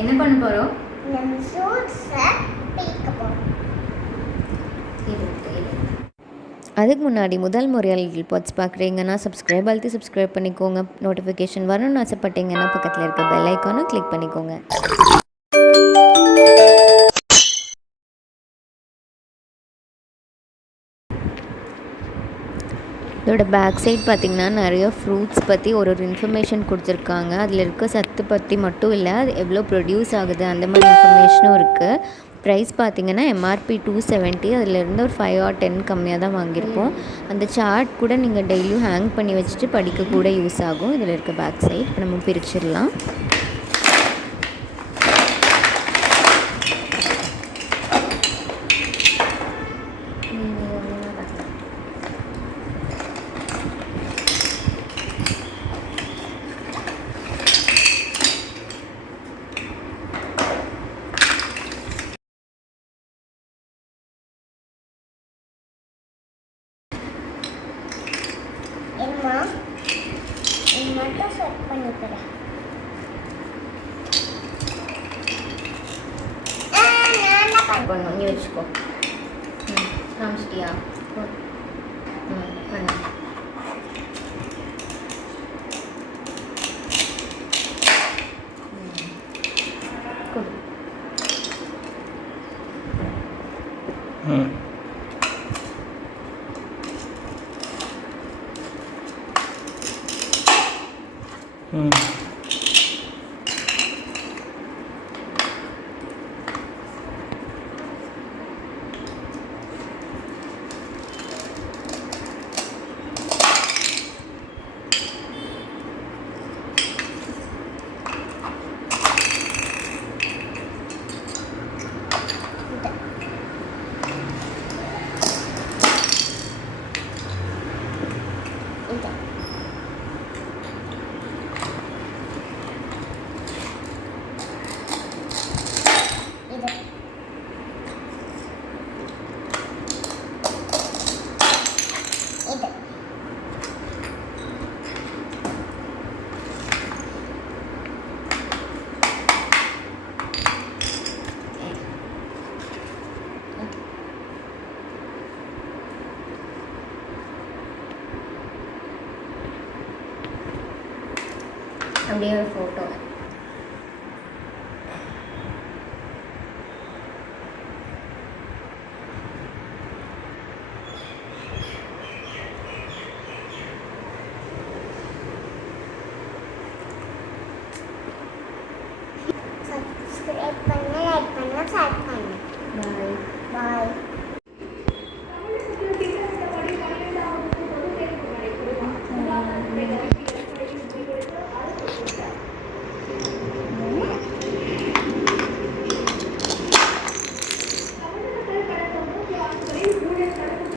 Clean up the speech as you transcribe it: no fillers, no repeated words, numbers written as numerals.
என்ன பண்ண போறோம்? நம்ம ஃப்ரூட்ஸை பிரிக்க போறோம். அதுக்கு முன்னாடி முதல் முறையாக லிட்டில்பாட்ஸ் பார்க்குறீங்கன்னா சப்ஸ்கிரைப் பண்ணிக்கோங்க. நோட்டிஃபிகேஷன் வரணும்னு ஆசைப்பட்டீங்கன்னா பக்கத்தில் இருக்க பெல் ஐக்கானும் கிளிக் பண்ணிக்கோங்க. இதோட பேக் சைட் பார்த்திங்கன்னா நிறைய ஃப்ரூட்ஸ் பற்றி ஒரு இன்ஃபர்மேஷன் கொடுத்துருக்காங்க. அதில் இருக்க சத்து பற்றி மட்டும் இல்லை, அது எவ்வளோ ப்ரொடியூஸ் ஆகுது அந்த மாதிரி இன்ஃபர்மேஷனும் இருக்குது. ப்ரைஸ் பார்த்திங்கன்னா MRP 270, அதிலேருந்து ஒரு 5 or 10 கம்மியாக தான் வாங்கியிருப்போம். அந்த சார்ட் கூட நீங்கள் டெய்லியும் ஹேங் பண்ணி வச்சுட்டு படிக்க கூட யூஸ் ஆகும். இதில் இருக்க பேக் சைட் இப்போ நம்ம பிரிச்சிடலாம். அம்மா மட்டும் செட் பண்ணிக்கிறேன். பண்ணணும் நீ வச்சுக்கோ. காமிச்சிட்டியா? பண்ணு. கொடு. அப்படியே ஒரு ஃபோட்டோ. சப்ஸ்கிரைப் பண்ண, லைக் பண்ண, ஷேர் பண்ண. பாய். பாய்.